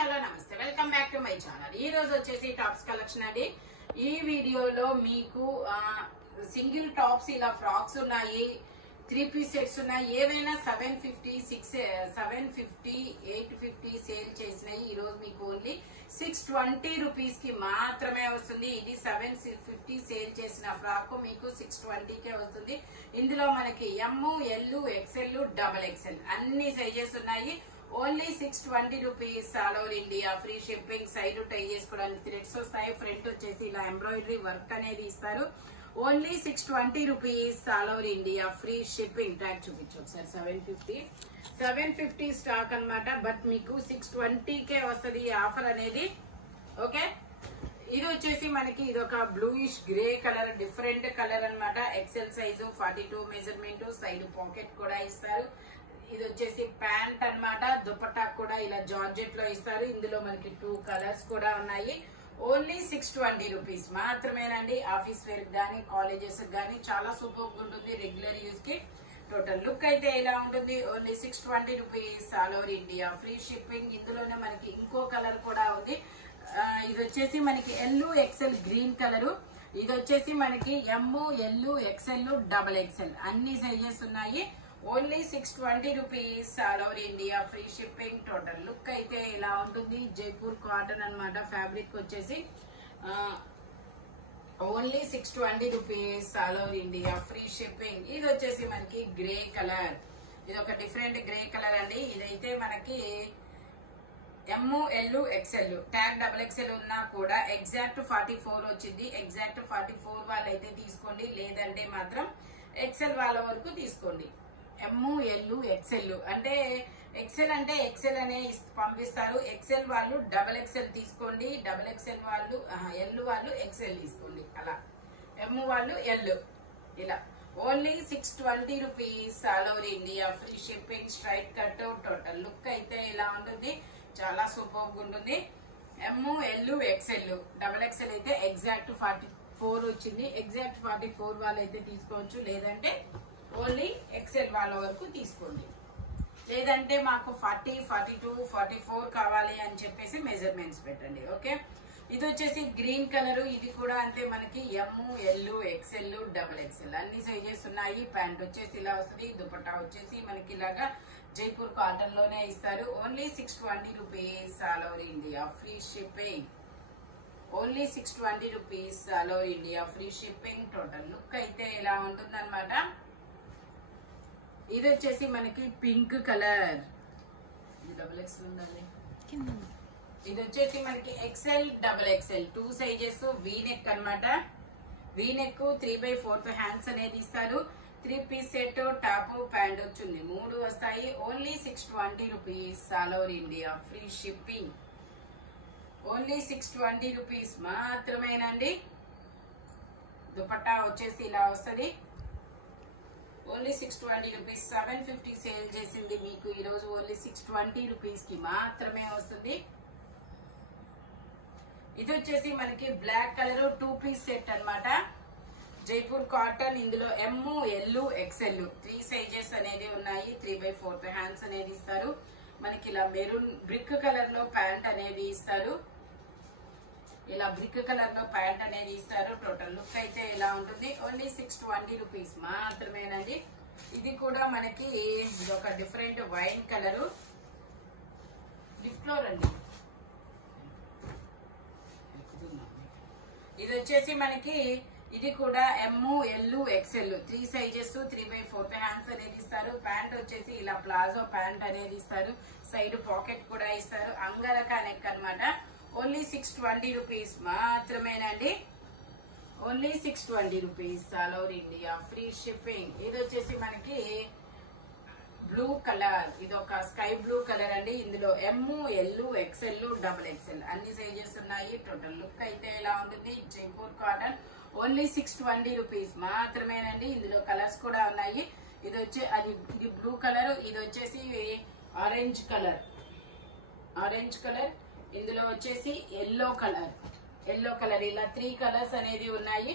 Hello నమస్తే welcome back to my channel. ఈ రోజు వచ్చేసి టాప్స్ కలెక్షన్ అండి. ఈ వీడియోలో మీకు సింగిల్ టాప్స్ ఇలా ఫ్రాక్స్ ఉన్నాయి, 3 పీస్ సెట్స్ ఉన్నాయి. ఏవైనా 750, 750, 850 సేల్ చేసినాయి. ఈ రోజు మీకు ఓన్లీ 620 రూపీస్ కి మాత్రమే వస్తుంది. ఇది 750 సేల్ చేసిన ఫ్రాక్ మీకు 620 కే వస్తుంది. ఇందులో మనకి M, L, XL, double XL అన్ని సైజెస్ ఉన్నాయి. Only 620 rupees. All over India free shipping. Side tie చేసుకోవడానికి థ్రెడ్స్ వస్తాయి. ఫ్రంట్ వచ్చేసి ఇలా ఎంబ్రాయిడరీ వర్క్ అనేది ఇస్తారు. Only 620 rupees. All over India free shipping. Tag చూపించు ఒకసారి. 750 స్టాక్ అన్నమాట. బట్ మీకు 620 కే వస్తుంది ఈ ఆఫర్ అనేది. ఓకే, ఇది వచ్చేసి మనకి ఇదొక bluish grey colour, different colour అన్నమాట. XL size, 42 measurement. Side pocket కూడా ఇస్తారు. ఇది వచ్చేసి ప్యాంట్ అన్నమాట. దుపట్టా కూడా ఇలా జార్జెట్ లో ఇస్తారు. ఇందులో మనకి 2 కలర్స్ కూడా ఉన్నాయి. ఓన్లీ 620 రూపీస్ మాత్రమేనండి. ఆఫీస్ వేర్ గానీ, కాలేజెస్ గానీ చాలా సూపర్ ఉంటుంది. రెగ్యులర్ యూజ్ కి. టోటల్ లుక్ అయితే ఇలా ఉంటుంది. Only 620 rupees. All over India free shipping. ఇందులోనే మనకి ఇంకో కలర్ కూడా ఉంది. ఇది వచ్చేసి మనకి ఎల్, ఎక్స్ఎల్ గ్రీన్ కలర్. ఇది వచ్చేసి మనకి M, L, XL, double XL అన్ని సైజెస్ ఉన్నాయి. Only 620 rupees. All over India free shipping. Total look అయితే ఇలా ఉంటుంది. జైపూర్ కాటన్ అన్నమాట. ఫ్యాబ్రిక్ వచ్చేసి only 620 rupees. All over India free shipping. ఇది వచ్చేసి మనకి గ్రే కలర్. ఇది ఒక డిఫరెంట్ గ్రే కలర్ అండి. ఇదైతే మనకి M, L, XL, tag double XL ఉన్నా కూడా ఎగ్జాక్ట్ 44 వచ్చింది. ఎగ్జాక్ట్ 44 వాళ్ళైతే తీసుకోండి, లేదంటే మాత్రం ఎక్స్ఎల్ వాళ్ళ వరకు తీసుకోండి. ఎమ్, ఎల్, ఎక్స్ఎల్ అంటే ఎక్స్ఎల్ అంటే ఎక్స్ఎల్ అనే పంపిస్తారు. ఎక్స్ఎల్ వాళ్ళు డబల్ ఎక్స్ఎల్ తీసుకోండి. డబల్ ఎక్స్ఎల్ వాళ్ళు ఎల్ వాళ్ళు ఎక్స్ఎల్ తీసుకోండి. అలా ఎమ్ వాళ్ళు ఎల్ ఇలా. Only 620 rupees. All over India free shipping. Straight cut. Total look అయితే ఇలా ఉంటుంది. చాలా సూపర్ ఉంటుంది. ఎమ్, ఎల్, ఎక్స్ఎల్, డబల్ ఎక్స్ఎల్ అయితే ఎగ్జాక్ట్ 44 వచ్చింది. ఎగ్జాక్ట్ 44 వాళ్ళైతే తీసుకోవచ్చు, లేదంటే ఓన్లీ ఎక్స్ఎల్ వాళ్ళ వరకు తీసుకోండి. లేదంటే మాకు 40, 42, 44 కావాలి అని చెప్పేసి మెజర్మెంట్స్ పెట్టండి. ఓకే, ఇది వచ్చేసి గ్రీన్ కలర్. ఇది కూడా అంతే. మనకి M, L, XL, double XL అన్ని సైజెస్ ఉన్నాయి. ప్యాంట్ వచ్చేసి ఇలా వస్తుంది. దుపట్టా వచ్చేసి మనకి ఇలాగా జైపూర్ కాటన్ లోనే ఇస్తారు. Only 620 rupees. All over India free shipping. Only 620 rupees. All over India free shipping. Total look అయితే ఇలా ఉంటుందన్నమాట. ఇది వచ్చేసి మనకి పింక్ కలర్. ఇది డబుల్ ఎక్స్ఎల్ ఉండాలి. ఇది వచ్చేసి మనకి XL, double XL 2 sizes. V-neck అన్నమాట. వీనెక్ 3/4 హ్యాండ్స్ అనేది ఇస్తారు. 3 పీస్ సెట్, టాప్, ప్యాంట్ వచ్చింది. 3 వస్తాయి. Only 620 rupees. All over India free shipping. Only 620 rupees మాత్రమేనండి. దుపట్టా వచ్చేసి ఇలా వస్తుంది. Only 620 rupees. 750 సేల్ చేసింది మీకు ఈ రోజు ఓన్లీ 620 రూపీస్ కి మాత్రమే వస్తుంది. ఇది వచ్చేసి మనకి బ్లాక్ కలర్ 2 పీస్ సెట్ అన్నమాట. జైపూర్ కాటన్. ఇందులో ఎమ్, ఎల్, ఎక్స్ఎల్ 3 సైజెస్ అనేది ఉన్నాయి. 3/4 హ్యాండ్స్ అనేది ఇస్తారు. మనకి ఇలా మెరూన్ బ్రిక్ కలర్ లో ప్యాంట్ అనేది ఇస్తారు. ఇలా బ్రిక్ కలర్ లో ప్యాంట్ అనేది ఇస్తారు. టోటల్ లుక్ అయితే ఇలా ఉంటుంది. ఓన్లీ 620 రూపీస్ మాత్రమేనండి. ఇది కూడా మనకి ఇది ఒక డిఫరెంట్ వైన్ కలర్. లిఫ్ట్ లో రండి. ఇది వచ్చేసి మనకి ఇది కూడా M, L, XL 3 sizes. 3/4 hands అనేది ఇస్తారు. ప్యాంట్ వచ్చేసి ఇలా ప్లాజో ప్యాంట్ అనేది ఇస్తారు. సైడ్ పాకెట్ కూడా ఇస్తారు. అంగరక నెక్ అన్నమాట. ఓన్లీ 620 రూపీస్ మాత్రమేనండి. Only 620 rupees. All over India free shipping. ఇది వచ్చేసి మనకి బ్లూ కలర్. ఇది ఒక స్కై బ్లూ కలర్ అండి. ఇందులో M, L, XL, double XL అన్ని సైజెస్ ఉన్నాయి. టోటల్ లుక్ అయితే ఇలా ఉంటుంది. జైపూర్ కాటన్. ఓన్లీ 620 రూపీస్ మాత్రమేనండి. ఇందులో కలర్స్ కూడా ఉన్నాయి. ఇది వచ్చే ఇది బ్లూ కలర్. ఇది వచ్చేసి ఆరెంజ్ కలర్. Orange colour. ఇందులో వచ్చేసి ఎల్లో కలర్. Yellow colour. ఇలా 3 కలర్స్ అనేది ఉన్నాయి.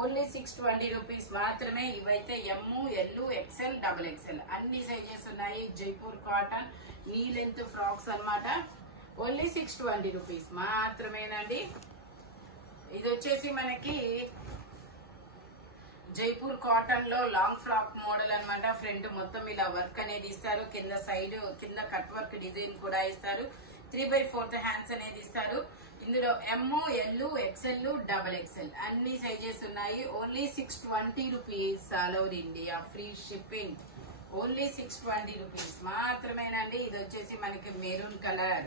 ఓన్లీ 620 రూపీస్ మాత్రమే. ఇవైతే M, L, XL, double XL అన్ని సైజెస్ ఉన్నాయి. Jaipur cotton knee length frocks అన్నమాట. ఓన్లీ 620 రూపీస్ మాత్రమేనండి. ఇది వచ్చేసి మనకి జైపూర్ కాటన్ లో లాంగ్ ఫ్రాక్ మోడల్ అన్నమాట. ఫ్రంట్ మొత్తం ఇలా వర్క్ అనేది ఇస్తారు, కింద సైడ్ కింద కట్ వర్క్ డిజైన్ కూడా ఇస్తారు. 3/4 హ్యాండ్స్ అనేది ఇస్తారు. ఇందులో ఎమ్, ఎల్, ఎక్స్ఎల్, XXL అన్ని సైజెస్ ఉన్నాయి. Only 620 rupees all over India free shipping. Only 620 rupees మాత్రమేనండి. ఇది వచ్చేసి మనకి మెరూన్ కలర్.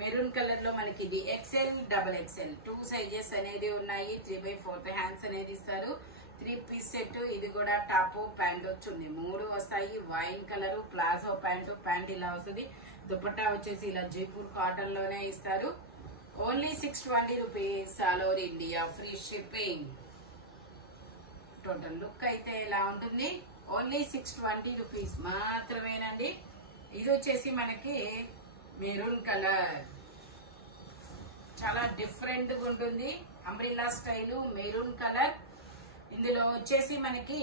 మెరూన్ కలర్ లో మనకి ఇది XL, XXL 2 సైజెస్ అనేది ఉన్నాయి. 3/4 హ్యాండ్స్ అనేది ఇస్తారు. 3 పీస్ సెట్. ఇది కూడా టాప్ ప్యాంట్ వచ్చింది, 3 వస్తాయి. వైన్ కలర్ ప్లాజో ప్యాంట్ ఇలా వస్తుంది. దుపట్టా వచ్చేసి ఇలా జైపూర్ కాటన్ లోనే ఇస్తారు. Only 620 rupees all over India free shipping. Total look అయితే ఇలా ఉంటుంది. ఓన్లీ 620 రూపీస్ మాత్రమేనండి. ఇది వచ్చేసి మనకి మెరూన్ కలర్, చాలా డిఫరెంట్ గా ఉంటుంది. Umbrella style maroon colour. ఇందులో వచ్చేసి మనకి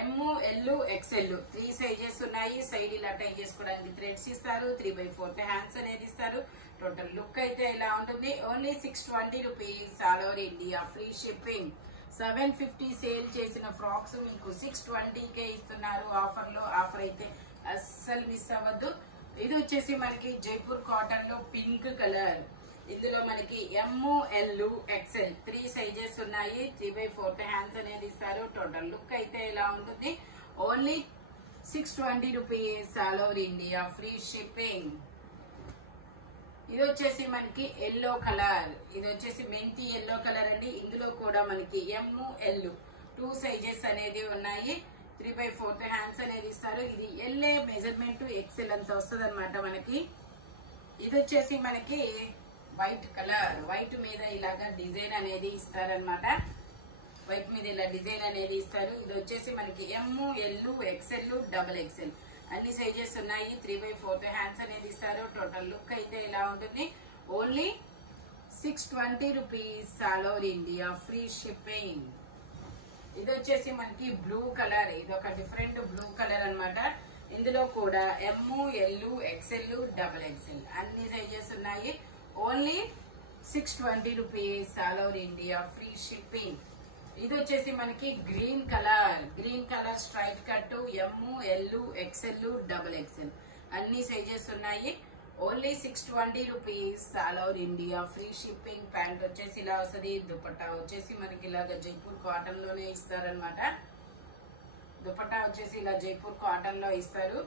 ఎమ్, ఎల్, XL 3 సైజెస్ ఉన్నాయి. సైడ్ ఇలా టై చేసుకోవడానికి థ్రెడ్స్ ఇస్తారు. 3/4 హ్యాండ్స్ అనేది ఇస్తారు. టోటల్ లుక్ అయితే ఇలా ఉంటుంది. Only 620 rupees all over India free shipping. 750 sale చేసిన ఫ్రాక్స్ మీకు 620కే ఇస్తున్నారు ఆఫర్ లో. ఆఫర్ అయితే అస్సలు మిస్ అవ్వద్దు. ఇది వచ్చేసి మనకి జైపూర్ కాటన్ లో పింక్ కలర్. ఇందులో మనకి ఎమ్, ఎల్, XL 3 సైజెస్ ఉన్నాయి. 3/4 హ్యాండ్స్ అనేది ఇస్తారు. టోటల్ లుక్ అయితే ఇలా ఉంటుంది. Only 620 rupees all over India free shipping. ఇది వచ్చేసి మనకి ఎల్లో కలర్. ఇది వచ్చేసి మెంతి ఎల్లో కలర్ అండి. ఇందులో కూడా మనకి ఎమ్, ఎల్ 2 సైజెస్ అనేది ఉన్నాయి. 3/4 హ్యాండ్స్ అనేది ఇస్తారు. ఇది ఎల్ఏ మెజర్మెంట్ XL అంత వస్తుంది అనమాట మనకి. ఇది వచ్చేసి మనకి వైట్ కలర్. వైట్ మీద ఇలాగా డిజైన్ అనేది ఇస్తారనమాట. వైట్ మీద ఇలా డిజైన్ అనేది ఇస్తారు. ఇది వచ్చేసి మనకి ఎమ్, ఎల్, XL, XXL అన్ని సైజెస్ ఉన్నాయి. 3/4 హ్యాండ్స్ అనేది ఇస్తారు. టోటల్ లుక్ అయితే ఇలా ఉంటుంది. Only 620 rupees all over India free shipping. ఇది వచ్చేసి మనకి బ్లూ కలర్. ఇది ఒక డిఫరెంట్ బ్లూ కలర్ అన్నమాట. ఇందులో కూడా ఎమ్, ఎల్, XL, XXL అన్ని సైజెస్ ఉన్నాయి. Only 620 rupees all over India free shipping. ఇది వచ్చేసి మనకి green colour. Green colour straight cut M, L, XL, XXL అన్ని సైజెస్ ఉన్నాయి. Only 620 rupees all over India free shipping. Pant వచ్చేసి ఇలా వస్తుంది. దుపట్టా వచ్చేసి మనకి ఇలాగ జైపూర్ కాటన్ లోనే ఇస్తారనమాట. దుపట్టా వచ్చేసి ఇలా జైపూర్ కాటన్ లో ఇస్తారు.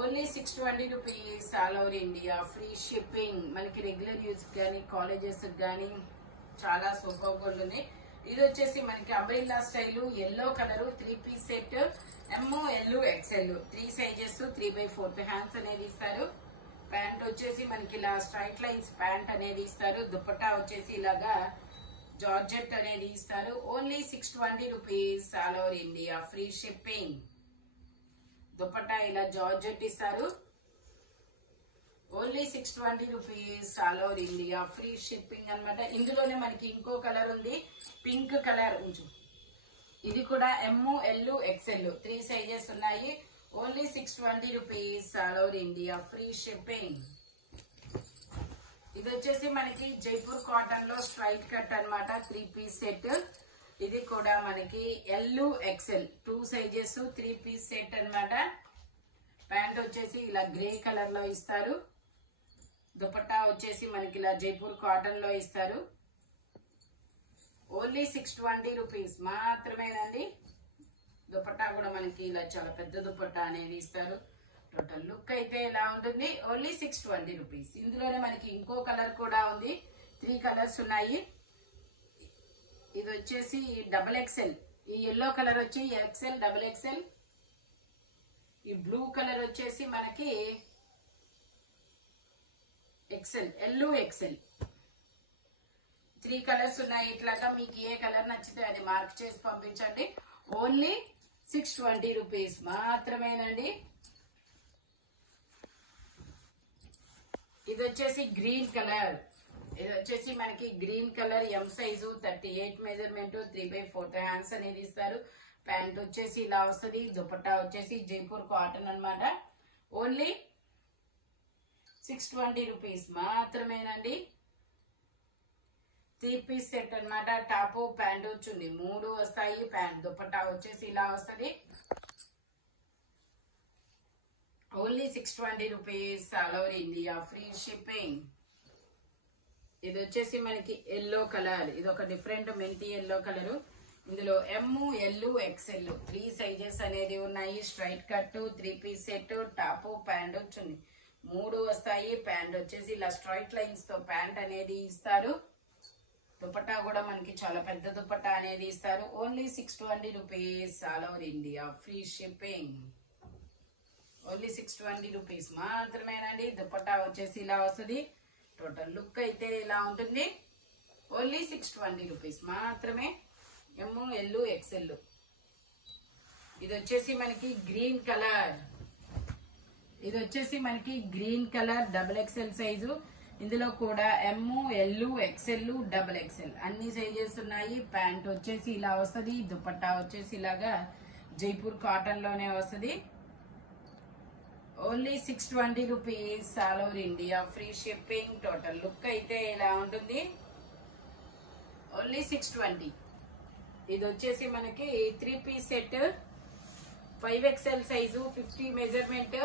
Only 620 rupees all over India free shipping. మనకి రెగ్యులర్ యూజ్ కానీ కాలేజెస్ కానీ చాలా సూపర్ ఉంటుంది. ఇది వచ్చేసి మనకి umbrella style yellow colour 3 piece set. M, L, XL 3 sizes. 3/4 hands అనేది ఇస్తారు. ప్యాంట్ వచ్చేసి మనకి ఇలా స్ట్రైట్ లైన్స్ ప్యాంట్ అనేది ఇస్తారు. దుపట్టా వచ్చేసి ఇలాగా జార్జెట్ అనేది ఇస్తారు. Only 620 rupees all over India free shipping. Dupatta ఇలా జార్జెట్ ఇస్తారు. Only 620 rupees all over India free shipping అనమాట. ఇందులోనే మనకి ఇంకో కలర్ ఉంది, పింక్ కలర్. ఇది కూడా ఎమ్, ఎల్, XL 3 సైజెస్ ఉన్నాయి. Only 620 rupees all over India free shipping. ఇది వచ్చేసి మనకి జైపూర్ కాటన్ లో స్ట్రైట్ కట్ అన్నమాట. 3 పీస్ సెట్. ఇది కూడా మనకి L, XL 2 sizes. 3 piece set అన్నమాట. ప్యాంట్ వచ్చేసి ఇలా గ్రే కలర్ లో ఇస్తారు. దుపట్టా వచ్చేసి మనకి ఇలా జైపూర్ కాటన్ లో ఇస్తారు. ఓన్లీ 620 రూపీస్ మాత్రమేనండి. దుపట్టా కూడా మనకి ఇలా చాలా పెద్ద దుపట్టా అనేది ఇస్తారు. టోటల్ లుక్ అయితే ఇలా ఉంటుంది. Only 620 rupees. ఇందులోనే మనకి ఇంకో కలర్ కూడా ఉంది. 3 కలర్స్ ఉన్నాయి. ఇది వచ్చేసి XXL. ఈ ఎల్లో కలర్ వచ్చి XL, XXL. ఈ బ్లూ కలర్ వచ్చేసి మనకి XL, ఎల్, XL 3 కలర్స్ ఉన్నాయి. ఇట్లాగా మీకు ఏ కలర్ నచ్చితే అది మార్క్ చేసి పంపించండి. ఓన్లీ 620 రూపీస్ మాత్రమేనండి. ఇది వచ్చేసి గ్రీన్ కలర్. ఇది వచ్చేసి మనకి green colour M size 38 measurement. 3/4 hands అనేది ఇస్తారు. ప్యాంట్ వచ్చేసి ఇలా వస్తుంది. దుపట్టా వచ్చేసి జైపూర్ కాటన్ అన్నమాట. ఓన్లీ 620 రూపీస్ మాత్రమేనండి. 3 పీస్ సెట్ అన్నమాట. టాప్ ప్యాంట్ చున్నీ 3 వస్తాయి. ప్యాంట్ దుపట్టా వచ్చేసి ఇలా వస్తుంది. Only 620 rupees, all over India free shipping. ఇది వచ్చేసి మనకి ఎల్లో కలర్, ఇది ఒక డిఫరెంట్ మెంతి ఎల్లో కలర్. ఇందులో ఎమ్, ఎల్, ఎక్స్ఎల్ 3 సైజెస్ అనేది ఉన్నాయి. Straight cut 3 piece set, top pant chunni 3 వస్తాయి. ప్యాంట్ వచ్చేసి ఇలా స్ట్రైట్ లైన్స్ తో ప్యాంట్ అనేది ఇస్తారు. దుపట్టా కూడా మనకి చాలా పెద్ద దుపట్టా అనేది ఇస్తారు. Only 620 rupees, all over India free shipping. Only 620 rupees మాత్రమేనండి. దుపట్టా వచ్చేసి ఇలా వస్తుంది. టోటల్ లుక్ అయితే ఇలా ఉంటుంది. ఓన్లీ 620 రూపీస్ మాత్రమే. ఎమ్, ఎల్, ఎక్స్ఎల్. ఇది వచ్చేసి మనకి గ్రీన్ కలర్, ఇది వచ్చేసి మనకి green colour double XL size. ఇందులో కూడా M, L, XL, double XL అన్ని సైజెస్ ఉన్నాయి. ప్యాంట్ వచ్చేసి ఇలా వస్తుంది. దుపట్టా వచ్చేసి ఇలాగా జైపూర్ కాటన్ లోనే వస్తుంది. Only 620 rupees, all over India free shipping. Total look అయితే ఇలా ఉంటుంది. ఓన్లీ 620. ఇది వచ్చేసి మనకి 3 piece set, 5XL size, 50 measurement.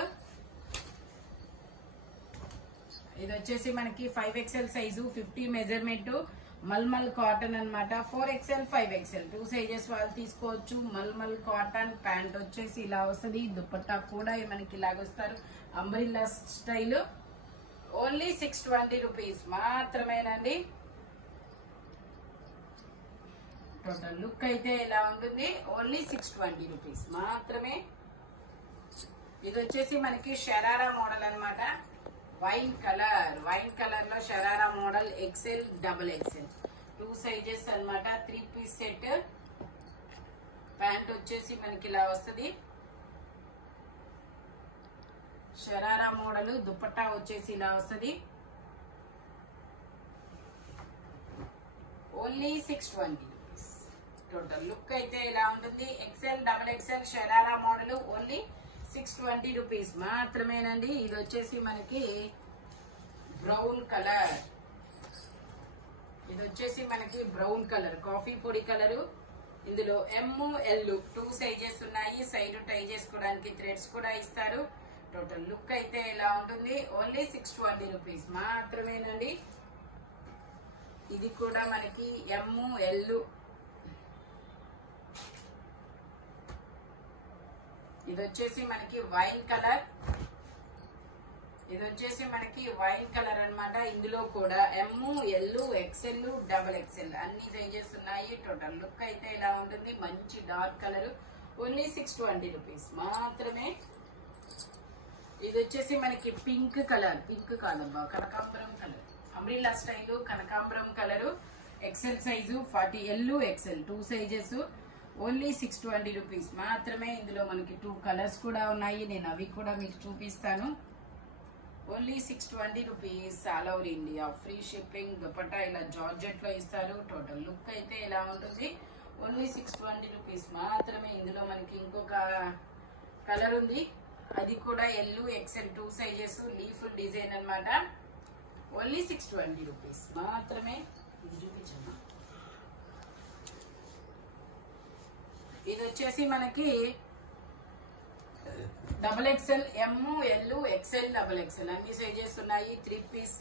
ఇది వచ్చేసి మనకి 5XL size, 50 measurement, mulmul cotton అన్నమాట. 4XL, 5XL 2 సైజెస్ వాళ్ళు తీసుకోవచ్చు. మల్మల్ కాటన్. ప్యాంట్ వచ్చేసి ఇలా వస్తుంది. దుపట్టా కూడా మనకి ఇలాగొస్తారు, అంబ్రిల్లా స్టైల్. ఓన్లీ 620 రూపీస్ మాత్రమేనండి. టోటల్ లుక్ అయితే ఇలా ఉంటుంది. ఓన్లీ 620 రూపీస్ మాత్రమే. ఇది వచ్చేసి మనకి షరారా మోడల్ అన్నమాట. వైన్ కలర్, వైన్ కలర్ లో sharara model, XL, double XL 2 sizes అన్నమాట. 3 పీస్ సెట్. ప్యాంట్ వచ్చేసి మనకి ఇలా వస్తుంది. షరారా మోడల్. దుపట్టా వచ్చేసి ఇలా వస్తుంది. Only 620 rupees. టోటల్ లుక్ అయితే ఇలా ఉంటుంది. XL, double XL sharara model. Only 620 rupees మాత్రమేనండి. ఇది వచ్చేసి మనకి బ్రౌన్ కలర్, ఇది వచ్చేసి మనకి బ్రౌన్ కలర్, కాఫీ పొడి కలరు. ఇందులో ఎమ్, ఎల్ 2 సైజెస్ ఉన్నాయి. సైడ్ టై చేసుకోవడానికి థ్రెడ్స్ కూడా ఇస్తారు. టోటల్ లుక్ అయితే ఇలా ఉంటుంది. ఓన్లీ 620 రూపీస్ మాత్రమేనండి. ఇది కూడా మనకి ఎమ్, ఎల్. ఇది వచ్చేసి మనకి వైన్ కలర్, ఇది వచ్చేసి మనకి వైన్ కలర్ అన్నమాట. ఇందులో కూడా M, L, XL, double XL అన్ని సైజెస్ ఉన్నాయి. టోటల్ లుక్ అయితే ఇలా ఉంటుంది. మంచి డార్క్ కలర్. ఓన్లీ 620 రూపీస్ మాత్రమే. ఇది వచ్చేసి మనకి పింక్ కలర్, పింక్ కాదబ్బా కనకాంబరం కలర్, అంబ్రిల్లా స్టైల్ కనకాంబరం colour. XL size 40, L, XL 2 sizes. Only 620 rupees మాత్రమే. ఇందులో మనకి 2 కలర్స్ కూడా ఉన్నాయి. నేను అవి కూడా మీకు చూపిస్తాను. Only 620 rupees, all over India free shipping. Dupatta ఇలా జార్జెట్ లో ఇస్తారు. టోటల్ లుక్ అయితే ఇలా ఉంటుంది. ఓన్లీ 620 రూపీస్ మాత్రమే. ఇందులో మనకి ఇంకొక కలర్ ఉంది, అది కూడా L, XL 2 sizes, leaf design అన్నమాట. ఓన్లీ 620 రూపీస్ మాత్రమే. ఇది చూపించమ్మా. ఇది వచ్చేసి మనకి డబుల్ ఎక్స్ఎల్, ఎమ్, ఎల్, ఎక్స్ఎల్, డబుల్ ఎక్స్ఎల్ అన్ని సైజెస్ ఉన్నాయి. 3 పీస్.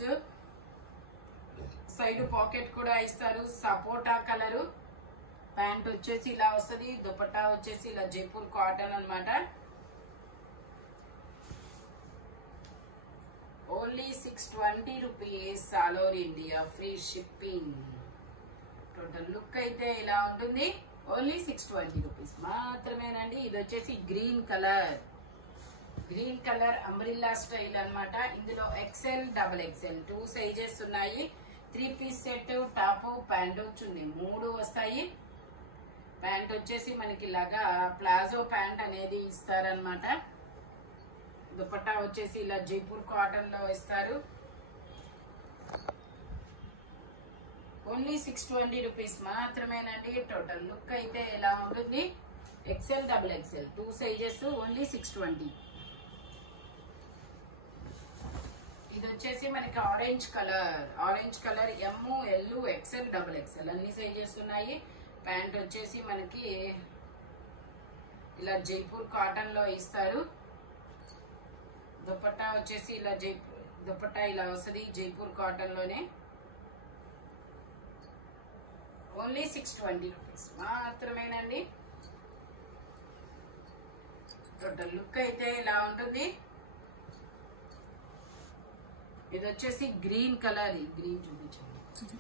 సైడ్ పాకెట్ కూడా ఇస్తారు. సపోటా కలరు. ప్యాంట్ వచ్చేసి ఇలా వస్తుంది. దుపట్టా వచ్చేసి ఇలా జైపూర్ కాటన్ అన్నమాట. Only 620 rupees, all over India free shipping. Total look అయితే ఇలా ఉంటుంది. ఓన్లీ 620 రూపీస్ మాత్రమేనండి. ఇది వచ్చేసి green colour, green colour umbrella style అన్నమాట. ఇందులో ఎక్స్ఎల్, డబుల్ ఎక్స్ఎల్ 2 సైజెస్ ఉన్నాయి. 3 piece set, top, pant chunni 3 వస్తాయి. ప్యాంట్ వచ్చేసి మనకి ఇలాగా ప్లాజో ప్యాంట్ అనేది ఇస్తారనమాట. దుపట్టా వచ్చేసి ఇలా జైపూర్ కాటన్ లో ఇస్తారు. ఓన్లీ 620 రూపీస్ మాత్రమేనండి. టోటల్ లుక్ అయితే ఎలా ఉంటుంది. XL, double XL 2 sizes. Only 620. ఇది వచ్చేసి మనకి orange colour M L XL double XL అన్ని సైజెస్ ఉన్నాయి. ప్యాంట్ వచ్చేసి మనకి ఇలా జైపూర్ కాటన్ లో ఇస్తారు. దుపట్టా వచ్చేసి ఇలా దుపట్టా ఇలా వస్తుంది జైపూర్ కాటన్ లోనే. ఓన్లీ 620 రూపీస్ మాత్రమేనండి. టోటల్ లుక్ అయితే ఇలా ఉంటుంది. ఇది వచ్చేసి గ్రీన్ కలర్, గ్రీన్ చూపించండి.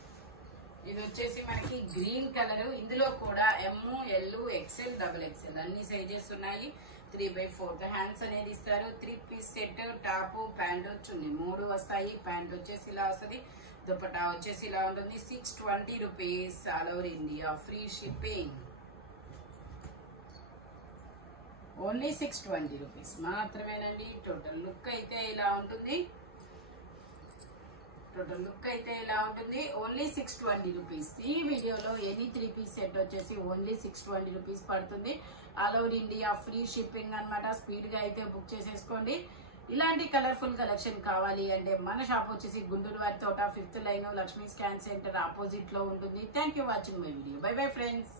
ఇది వచ్చేసి మనకి గ్రీన్ కలర్. ఇందులో కూడా M L XL double XL అన్ని సైజెస్ ఉన్నాయి. 3/4 హ్యాండ్స్ అనేది ఇస్తారు. 3 piece set top pant chunni 3 వస్తాయి. ప్యాంట్ వచ్చేసి ఇలా వస్తుంది. దుపట్టా వచ్చేసి ఇలా ఉంటుంది. 620 rupees all over India free shipping. Only 620 rupees మాత్రమేనండి. టోటల్ లుక్ అయితే ఇలా ఉంటుంది. Only 620 rupees. ఈ వీడియోలో ఎనీ 3 పీస్ సెట్ వచ్చేసి ఓన్లీ 620 రూపీస్ పడుతుంది. All over India free shipping అన్నమాట. స్పీడ్ గా అయితే బుక్ చేసేసుకోండి. ఇలాంటి కలర్ఫుల్ కలెక్షన్ కావాలి అంటే మన షాప్ వచ్చేసి గుంటూరు వారి తోట 5th line Lakshmi scan centre opposite లో ఉంటుంది. Thank you watching my video. By bye friends.